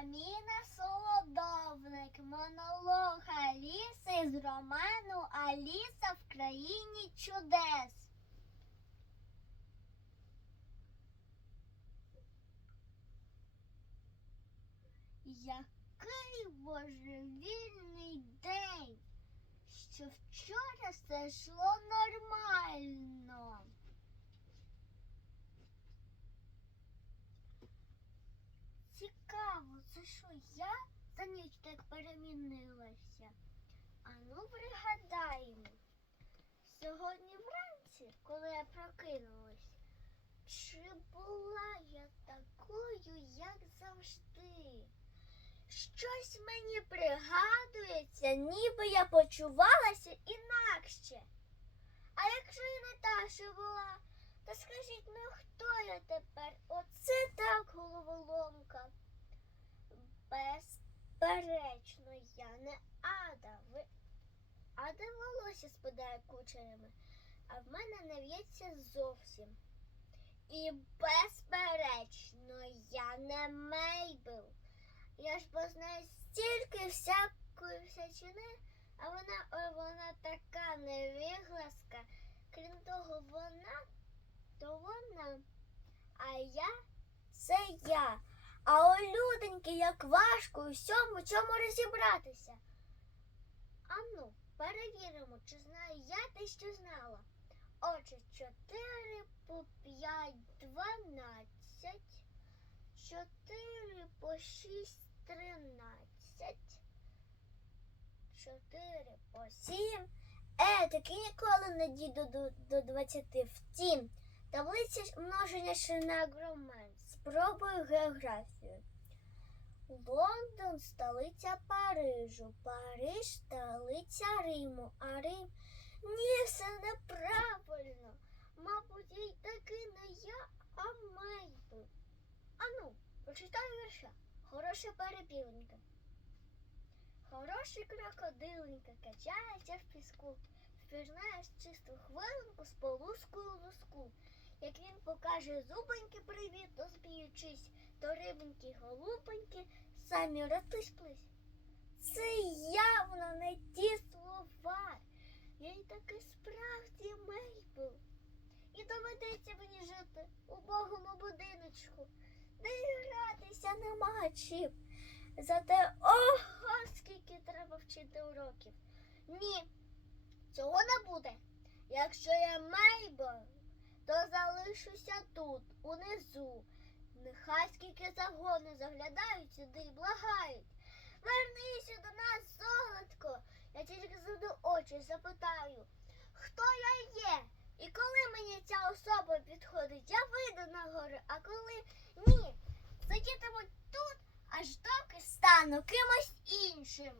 Аміна Солодовник, монолог Аліси з роману Аліса в країні чудес. Який божевільний день, що вчора все йшло нормально. Цікаво, це що я за ніч так перемінилася? А ну пригадаємо. Сьогодні вранці, коли я прокинулась, чи була я такою, як завжди? Щось мені пригадується, ніби я почувалася інакше. А якщо і не та, що була, то скажіть, ну хто я тепер? Оце так головоломка. Безперечно, я не ада. Ви ада волосся спадає кучерями, а в мене не в'ється зовсім. І безперечно, я не Мейбл. Я ж познаю стільки всякої всячини, а вона, ой, вона така невігласка. Крім того, вона, то вона. А я це я. А о люденьки, як важко у всьому цьому розібратися. Ану, перевіримо, чи знаю я те, що знала. Отже, 4 по 5 – 12. 4 по 6 – 13. 4 по 7. Е, таки ніколи не дійду до, до 20. Втім, таблиця множення ще на. Спробую географію. Лондон столиця Парижу, Париж столиця Риму, а Рим ні, все неправильно. Мабуть, я й таки не я, а Мейбл. Ану, прочитай вірша. Хороша перепіленька. Хороший крокодиленька качається в піску, впізнає чисту хвилинку з полускою луску. Як він покаже зубоньки привіт, то сміючись, то рибоньки голубоньки самі розплись. Це явно не ті слова. Я й таки справді Мейбл. І доведеться мені жити у богому будиночку, де й гратися нема чим. Зате ого, скільки треба вчити уроків. Ні, цього не буде. Якщо я Мейбл, то залишуся тут, унизу. Нехай скільки загони заглядають сюди і благають. Вернися до нас, золотко. Я тільки заведу очі запитаю, хто я є? І коли мені ця особа підходить, я вийду на гору, а коли ні, сидітиму тут, аж доки стану кимось іншим.